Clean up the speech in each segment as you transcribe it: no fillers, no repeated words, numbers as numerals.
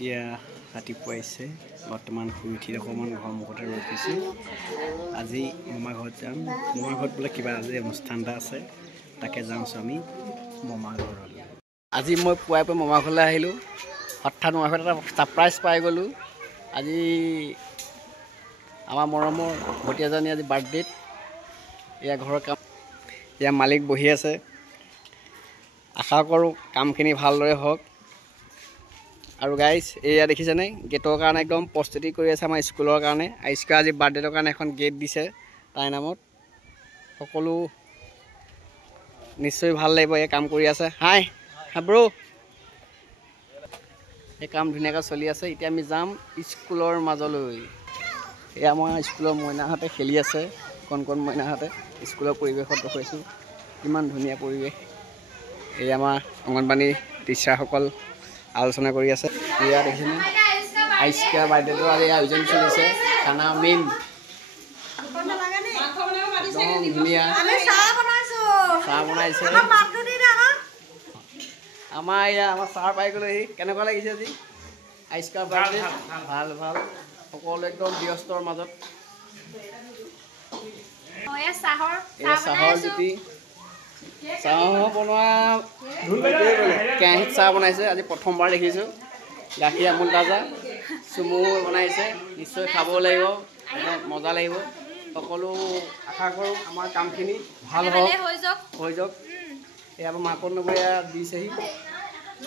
এতিয়া ৰাতিপুৱাইছে বৰ্তমান শুই উঠি অকণমান ঘৰৰ মুখতে ৰখিছোঁ। আজি মামা ঘৰত যাম। মামা ঘৰত বোলে কিবা আজি অনুষ্ঠান এটা আছে, তাকে যাওঁচোন আমি মামা ঘৰলৈ। আজি মই পুৱাই মামা ঘৰলৈ আহিলোঁ। হঠাৎ মামা ঘৰত এটা ছাৰপ্ৰাইজ পাই গ'লোঁ। আজি আমাৰ মৰমৰ ভতিজাজনী আজি বাৰ্থডেত। এয়া ঘৰৰ কাম, এয়া মালিক বহি আছে। আশা কৰোঁ কামখিনি ভালদৰে হওক। আৰু গাইজ এয়া দেখিছেনে, গেটৰ কাৰণে একদম প্ৰস্তুতি কৰি আছে আমাৰ স্কুলৰ কাৰণে। আইস্কা আজি বাৰ্থডেৰ কাৰণে এখন গেট দিছে তাইৰ নামত। সকলো নিশ্চয় ভাল লাগিব। এই কাম কৰি আছে। হাই ব্ৰ, এই কাম ধুনীয়াকৈ চলি আছে। এতিয়া আমি যাম স্কুলৰ মাজলৈ। এয়া আমাৰ স্কুলৰ মইনাহঁতে খেলি আছে, কণ কণ মইনাহঁতে। স্কুলৰ পৰিৱেশত দেখুৱাইছোঁ, কিমান ধুনীয়া পৰিৱেশ। এই আমাৰ অংগনবাড়ী টিচাৰসকল আলোচনা কৰি আছে। এয়া দেখিছেনে, আইস্কা বাৰ্থডেটো আজি আয়োজন চলিছে। খানা মেইন একদম ধুনীয়া চাহ বনাইছে। আমাৰ এয়া আমাৰ চাহ পাই গ'লেহি। কেনেকুৱা লাগিছে আজি আইস্কাৰ বাৰ্থডে? ভাল ভাল। সকলো একদম ব্যস্তৰ মাজত। এয়া চাহৰ জুতি, চাহ বনোৱা কেৰাহীত চাহ বনাইছে। আজি প্ৰথমবাৰ দেখিছোঁ। গাখীৰ আমুল তাজা চুমু বনাইছে, নিশ্চয় খাব লাগিব, মজা লাগিব। সকলো আশা কৰোঁ আমাৰ কামখিনি ভাল হওক, হৈ যাওক। এয়া মাকত নগৰীয়া দিছেহি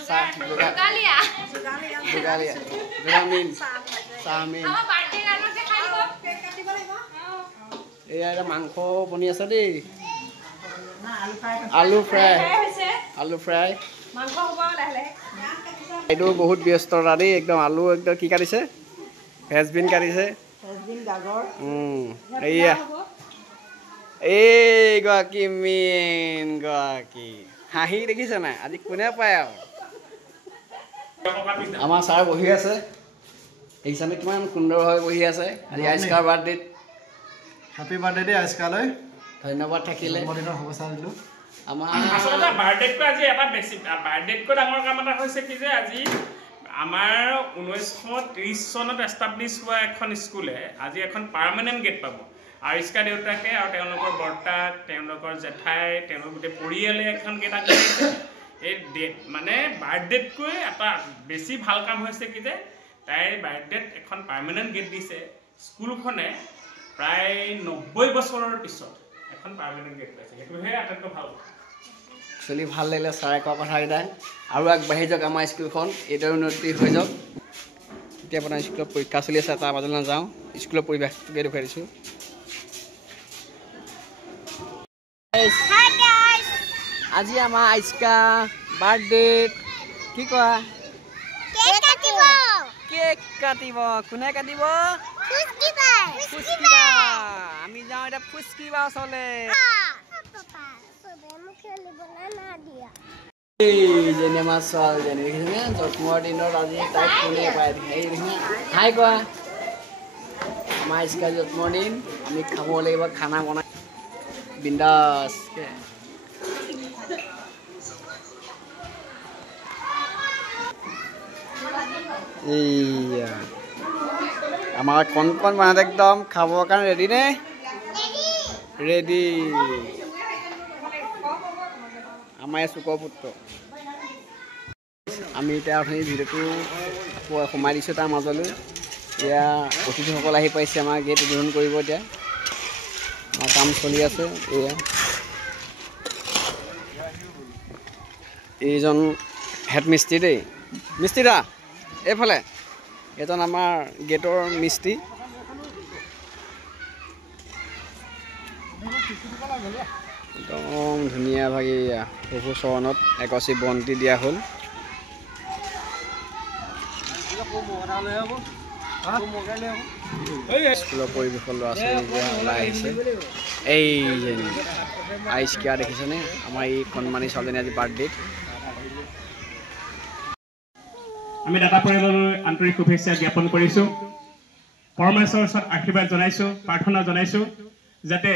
চাহ, যোগালীয়া চাহমিন। এয়া এটা মাংস বনি আছে দেই, আলু ফ্ৰাই। এইটো বহুত ব্যস্ততা দেই, একদম আলু একদম কি কাটিছে, ফ্ৰেঞ্চবিন কাটিছে। এইয়া এইগৰাকী মেইন গৰাকী হাঁহি দেখিছে নাই, আজি কোনে পায় আৰু। আমাৰ ছাৰ বহি আছে, দেখিছানে কিমান সুন্দৰভাৱে বহি আছে। আজি আইস্কাৰ বাৰ্থডেত হেপী বাৰ্থডে দেই আইস্কালৈ, ধন্যবাদ থাকিলে। জন্মদিনৰ শুভেচ্ছা দিলোঁ। আমাৰ আচলতে বাৰ্থডেতকৈ আজি এটা বেছি, বাৰ্থডেতকৈ ডাঙৰ কাম এটা হৈছে কি যে আজি আমাৰ 1930 চনত এষ্টাব্লিছ হোৱা এখন স্কুলে আজি এখন পাৰ্মানেণ্ট গেট পাব। আইস্কা দেউতাকে আৰু তেওঁলোকৰ বৰ্তাক, তেওঁলোকৰ জেঠাই, তেওঁলোকৰ গোটেই পৰিয়ালে এখন গেট আনিছে। এই মানে বাৰ্থডেতকৈ এটা বেছি ভাল কাম হৈছে কি যে তাইৰ বাৰ্থডেত এখন পাৰ্মানেণ্ট গেট দিছে। স্কুলখনে প্ৰায় 90 বছৰৰ পিছত এখন পাৰ্মানেণ্ট গেট পাইছে, সেইটোহে আটাইতকৈ ভাল। একচুৱেলি ভাল লাগিলে ছাৰে কোৱা কথাকেইটাই। আৰু আগবাঢ়ি যাওক আমাৰ স্কুলখন, এইদৰে উন্নতি হৈ যাওক। এতিয়া আপোনাৰ স্কুলত পৰীক্ষা চলি আছে, তাৰ মাজলৈ নাযাওঁ, স্কুলৰ পৰিৱেশটোকে দেখুৱাই দিছোঁ। আজি আমাৰ আইস্কা বাৰ্থডেত কি কোৱা, কেক কাটিব। কোনে কাটিব? আমি যাওঁ এতিয়া ফুচকিবা ওচৰলে। এইজনী আমাৰ ছোৱালীজনী দেখিছেনে, জন্মৰ দিনত আজি তাইক কোনে পাই। হাই কোৱা, আমাৰ আইস্কাৰ জন্মদিন, আমি খাব লাগিব, খানা বনাই বিন্দাছকে। এইয়া আমাৰ কণ কণ মানুহ একদম খাবৰ কাৰণে ৰেডি নে? ৰেডি। আমাৰ এই চুকৰ পুত্ৰ। আমি এতিয়া অথনি ভিডিঅ'টো সোমাই দিছোঁ তাৰ মাজলৈ। এতিয়া অতিথিসকল আহি পাইছে, আমাৰ গেট উদ্বোধন কৰিব। এতিয়া আমাৰ কাম চলি আছে। এয়া এইজন হেড মিস্ত্ৰী দেই, মিস্ত্ৰী দা এইফালে। এজন আমাৰ গেটৰ মিস্ত্ৰী। একদম ধুনীয়াভাৱে প্ৰভু চৰণত এগছি বন্তি দিয়া হ'ল। স্কুলৰ পৰিৱেশৰ ল'ৰা ছোৱালী ওলাই আহিছে। এইজনী আইস্কা দেখিছেনে, আমাৰ এই কণমানি ছোৱালীজনী আজি বাৰ্থডেত। আমি দাতা পৰিয়াললৈ আন্তৰিক শুভেচ্ছা জ্ঞাপন কৰিছোঁ। পৰমেশ্বৰৰ ওচৰত আশীৰ্বাদ জনাইছোঁ, প্ৰাৰ্থনা জনাইছোঁ যাতে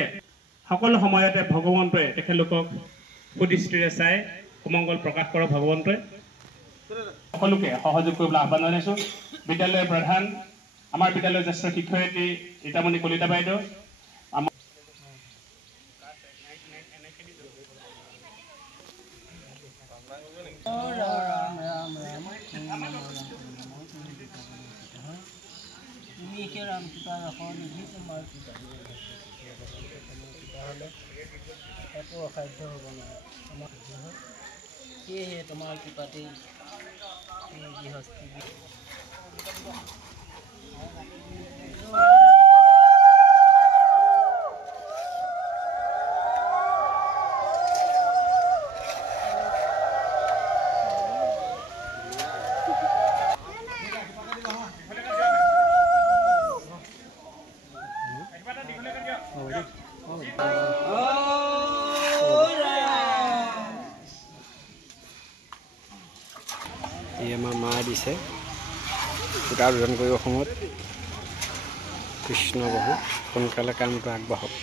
সকলো সময়তে ভগৱন্তই তেখেতলোকক সুদৃষ্টিৰে চাই সুমংগল প্ৰকাশ কৰক ভগৱন্তই। সকলোকে সহযোগ কৰিবলৈ আহ্বান জনাইছোঁ। বিদ্যালয়ৰ প্ৰধান আমাৰ বিদ্যালয়ৰ জ্যেষ্ঠ শিক্ষয়িত্ৰী ৰীতামণি কলিতা বাইদেউ, সেয়েহে তোমাৰ কৃপাতেই গৃহস্থী আমাৰ মা দিছে সূতা ৰোধন কৰিব সময়ত। কৃষ্ণ বহু সোনকালে কামটো আগবাঢ়ক।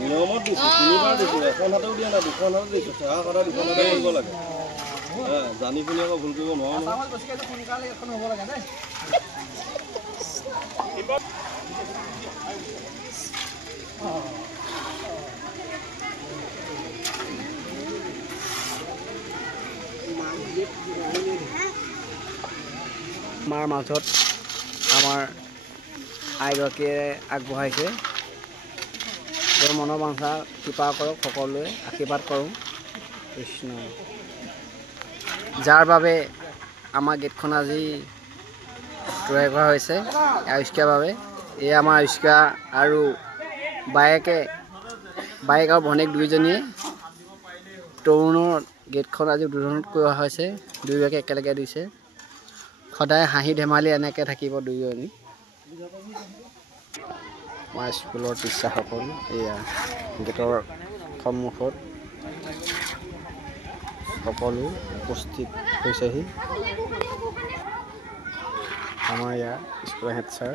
নিয়মত দিছোঁ 3বাৰ দিছোঁ, এখন হাতেও দিয়া নাই, 2খন হাতে দিছোঁ। চেহা সদায় 2খন হাতে কৰিব লাগে। জানি শুনি আকৌ ভুল কৰিব নোৱাৰো নহয়। আমাৰ মাজত আমাৰ আইগৰাকীয়ে আগবঢ়াইছে। তেওঁৰ মনৰ বাঞ্ছা কৃপা কৰক, সকলোৱে আশীৰ্বাদ কৰোঁ। কৃষ্ণ। যাৰ বাবে আমাৰ গেটখন আজি তৈয়াৰ কৰা হৈছে আয়ুষ্কাৰ বাবে। এই আমাৰ আয়ুষ্কা আৰু বায়েক আৰু ভনীয়েক দুয়োজনীয়ে তৰুণৰ গেটখন আজি উদ্বোধন কৰা হৈছে। দুয়োগৰাকী একেলগে দিছে। সদায় হাঁহি ধেমালি এনেকৈ থাকিব দুয়োজনী। আমাৰ স্কুলৰ টিচাৰসকল এয়া গেটৰ সন্মুখত সকলো উপস্থিত হৈছেহি। আমাৰ ইয়াৰ স্কুলৰ হেড ছাৰ।